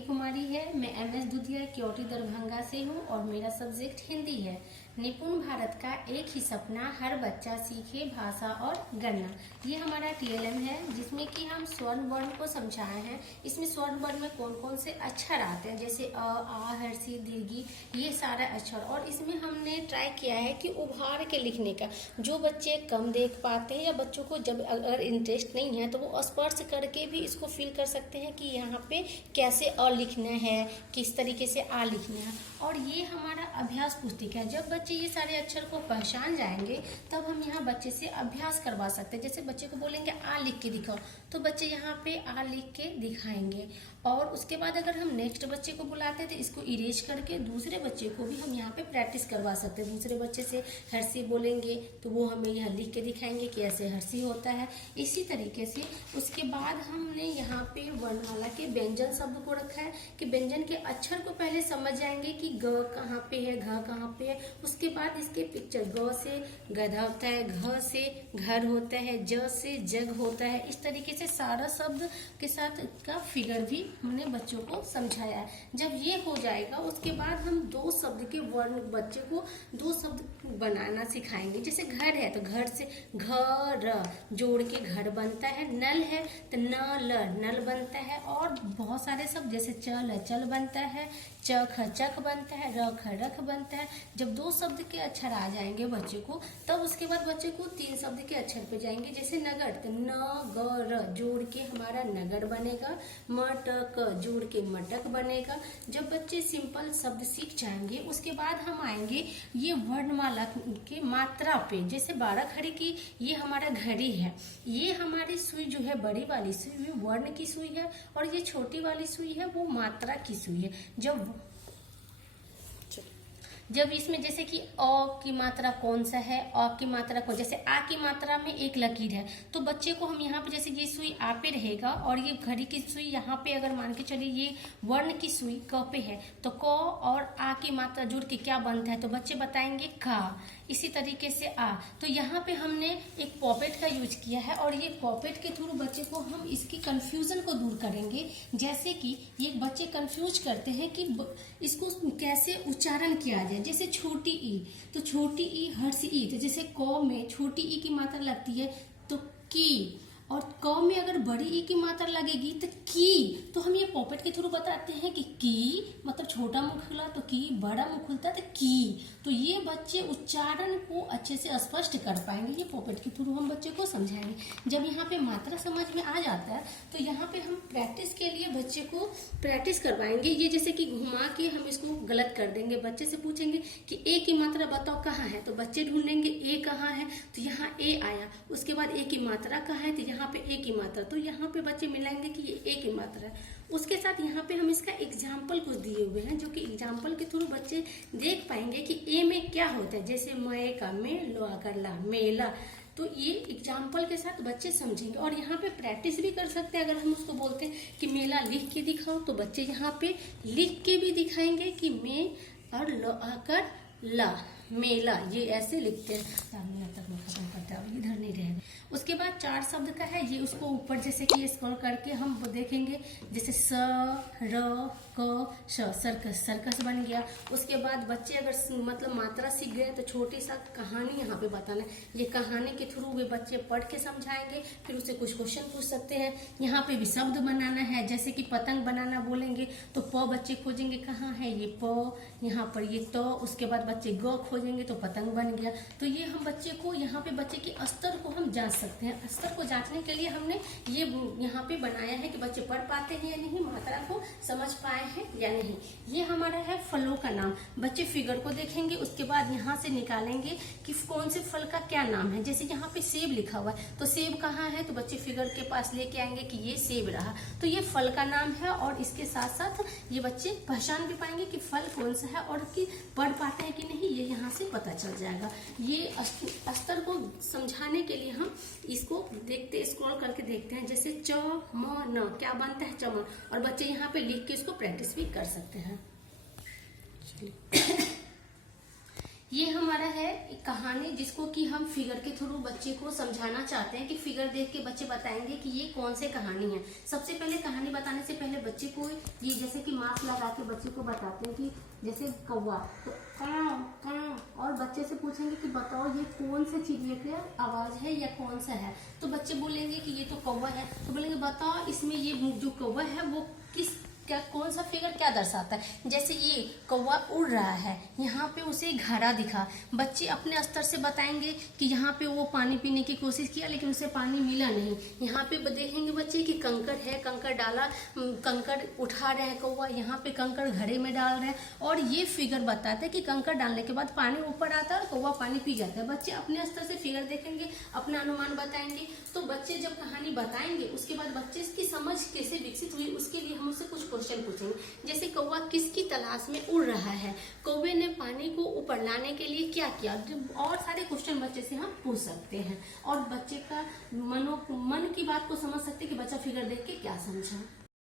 जानकी कुमारी है। मैं MS दुधिया क्योटी दरभंगा से हूँ और मेरा सब्जेक्ट हिंदी है। निपुण भारत का एक ही सपना, हर बच्चा सीखे भाषा और गणना। ये हमारा TLM है जिसमें कि हम स्वर्ण वर्ण को समझाए हैं। इसमें स्वर्ण वर्ण में कौन कौन से अक्षर आते हैं, जैसे अ, आ, हर्षी, दीर्घी, ये सारे अक्षर। और इसमें हमने ट्राई किया है कि उभार के लिखने का। जो बच्चे कम देख पाते हैं या बच्चों को जब अगर इंटरेस्ट नहीं है तो वो स्पर्श करके भी इसको फील कर सकते हैं कि यहाँ पे कैसे अ लिखना है, किस तरीके से आ लिखना है। और ये हमारा अभ्यास पुस्तिका है। जब बच्चे ये सारे अक्षर को पहचान जाएंगे तब हम यहाँ बच्चे से अभ्यास करवा सकते हैं। जैसे बच्चे को बोलेंगे आ लिख के दिखाओ, तो बच्चे यहाँ पे आ लिख के दिखाएंगे। और उसके बाद अगर हम नेक्स्ट बच्चे को बुलाते हैं तो इसको इरेज करके दूसरे बच्चे को भी हम यहाँ पे प्रैक्टिस करवा सकते हैं। दूसरे बच्चे से हर्षी बोलेंगे तो वो हमें यहाँ लिख के दिखाएंगे कि ऐसे हर्षी होता है। इसी तरीके से उसके बाद हमने यहाँ पे वर्णमाला के व्यंजन शब्द को रखा है कि व्यंजन के अक्षर को पहले समझ जाएंगे कि ग कहाँ पे है, घ कहाँ पे है। उसके बाद इसके पिक्चर, ग से गधा होता है, घ से घर होता है, ज से जग होता है। इस तरीके से सारा शब्द के साथ का फिगर भी हमने बच्चों को समझाया है। जब ये हो जाएगा उसके बाद हम दो शब्द के वर्ण, बच्चे को दो शब्द बनाना सिखाएंगे। जैसे घर है तो घर से घर जोड़ के घर बनता है, नल है तो नल नल बनता है। और बहुत सारे शब्द जैसे चल चल बनता है, चख चक बनता है, रख रख बनता है। जब दो शब्द के अक्षर आ जाएंगे बच्चे को, तब उसके बाद बच्चे को तीन शब्द के अक्षर पे जाएंगे। जैसे नगर तो न ग र जोड़ के हमारा नगर बनेगा, मटक जोड़ के मटक बनेगा। जब बच्चे सिंपल शब्द सीख जाएंगे उसके बाद हम आएंगे ये वर्णमाला के मात्रा पे। जैसे 12 खड़ी की ये हमारा घड़ी है, ये हमारी सुई जो है बड़ी वाली सुई वो वर्ण की सुई है और ये छोटी वाली सुई है वो मात्रा की सुई है। जब इसमें जैसे कि अ की मात्रा कौन सा है, अ की मात्रा कौन, जैसे आ की मात्रा में एक लकीर है तो बच्चे को हम यहाँ पे जैसे ये सुई आ पे रहेगा और ये घड़ी की सुई यहाँ पे अगर मान के चलिए ये वर्ण की सुई क पे है तो क और आ की मात्रा जुड़ के क्या बनता है तो बच्चे बताएंगे का। इसी तरीके से आ। तो यहाँ पे हमने एक पॉपेट का यूज किया है और ये पॉपेट के थ्रू बच्चे को हम इसकी कंफ्यूजन को दूर करेंगे। जैसे कि ये बच्चे कंफ्यूज करते हैं कि इसको कैसे उच्चारण किया जाए। जैसे छोटी ई तो छोटी ई हर्ष ई, तो जैसे क में छोटी ई की मात्रा लगती है तो की, और क में अगर बड़ी ई की मात्रा लगेगी तो की। तो हम ये पॉपेट के थ्रू बताते हैं कि की मतलब छोटा मुंह खुला तो की, बड़ा मुंह खुलता है तो की। तो ये बच्चे उच्चारण को अच्छे से स्पष्ट कर पाएंगे। ये पॉपेट के थ्रू हम बच्चे को समझाएंगे। जब यहाँ पे मात्रा समझ में आ जाता है तो यहाँ पे हम प्रैक्टिस के लिए बच्चे को प्रैक्टिस करवाएंगे। ये जैसे कि घुमा के हम इसको गलत कर देंगे। बच्चे से पूछेंगे कि ए की मात्रा बताओ कहाँ है, तो बच्चे ढूंढेंगे ए कहाँ है तो यहाँ ए आया। उसके बाद ए की मात्रा कहाँ है तो यहाँ पे ए की मात्रा, तो यहाँ पे बच्चे मिलाएंगे कि ये ए की मात्रा है। उसके साथ यहाँ पे हम इसका एग्जाम्पल कुछ दिए हुए हैं जो कि एग्जाम्पल के थ्रू बच्चे देख पाएंगे कि ए में क्या होता है। जैसे मय का में, लो कर ला, मेला। तो ये एग्जाम्पल के साथ बच्चे समझेंगे और यहाँ पे प्रैक्टिस भी कर सकते हैं। अगर हम उसको बोलते हैं कि मेला लिख के दिखाओ तो बच्चे यहाँ पे लिख के भी दिखाएंगे कि मे और लो आकर ला, मेला, ये ऐसे लिखते हैं। तक में खत्म करते हैं, इधर नहीं रहेगा। उसके बाद 4 शब्द का है, ये उसको ऊपर जैसे कि स्क्रॉल करके हम देखेंगे। जैसे स र क श, सर्कस, सर्कस बन गया। उसके बाद बच्चे अगर मतलब मात्रा सीख गए तो छोटी सा कहानी यहाँ पे बताना है। ये कहानी के थ्रू वे बच्चे पढ़ के समझाएंगे, फिर उससे कुछ क्वेश्चन पूछ सकते हैं। यहाँ पे भी शब्द बनाना है, जैसे कि पतंग बनाना बोलेंगे तो प बच्चे खोजेंगे कहाँ है ये प, यहाँ पर ये तो, उसके बाद बच्चे ग खोजेंगे तो पतंग बन गया। तो ये हम बच्चे को यहाँ पे बच्चे के स्तर को हम जांच सकते हैं। स्तर को जांचने के लिए हमने ये यहाँ पे बनाया है कि बच्चे पढ़ पाते हैं या नहीं, मात्रा को समझ पाए हैं या नहीं। ये हमारा है फलों का नाम। बच्चे फिगर को देखेंगे, उसके बाद यहाँ से निकालेंगे कि कौन से फल का क्या नाम है। जैसे यहाँ पे सेब लिखा हुआ है तो सेब कहाँ है तो बच्चे फिगर के पास लेके आएंगे कि ये सेब रहा, तो ये फल का नाम है। और इसके साथ साथ ये बच्चे पहचान भी पाएंगे कि फल कौन सा है और कि पढ़ पाते हैं कि नहीं, ये यहाँ से पता चल जाएगा। ये स्तर को समझाने के लिए हम इसको देखते, स्क्रॉल करके देखते हैं। जैसे च म न क्या बनता है चमन, और बच्चे यहाँ पे लिख के इसको प्रैक्टिस भी कर सकते हैं। ये हमारा है एक कहानी जिसको कि हम फिगर के थ्रू बच्चे को समझाना चाहते हैं कि फिगर देख के बच्चे बताएंगे कि ये कौन से कहानी है। सबसे पहले कहानी बताने से पहले बच्चे को ये जैसे कि मास्क लगा के बच्चे को बताते हैं कि जैसे कौवा तो कां कां, और बच्चे से पूछेंगे कि बताओ ये कौन से चिड़िया की आवाज है या कौन सा है, तो बच्चे बोलेंगे कि ये तो कौवा है, तो बोलेंगे बताओ इसमें ये जो कौवा है वो किस क्या कौन सा फिगर क्या दर्शाता है। जैसे ये कौवा उड़ रहा है, यहाँ पे उसे घड़ा दिखा, बच्चे अपने स्तर से बताएंगे कि यहाँ पे वो पानी पीने की कोशिश किया लेकिन उसे पानी मिला नहीं। यहाँ पे देखेंगे बच्चे कि कंकड़ है, कंकड़ डाला, कंकड़ उठा रहे हैं कौवा, यहाँ पे कंकड़ घड़े में डाल रहे हैं, और ये फिगर बताता है कि कंकड़ डालने के बाद पानी ऊपर आता है और कौवा पानी पी जाता है। बच्चे अपने स्तर से फिगर देखेंगे, अपना अनुमान बताएंगे। तो बच्चे जब कहानी बताएंगे उसके बाद बच्चे की समझ कैसे विकसित हुई उसके लिए हम उससे कुछ क्वेश्चन पूछेंगे। जैसे कौवा किसकी तलाश में उड़ रहा है, कौवे ने पानी को ऊपर लाने के लिए क्या किया, और सारे क्वेश्चन बच्चे से हम पूछ सकते हैं और बच्चे का मन की बात को समझ सकते हैं कि बच्चा फिगर देख के क्या समझा।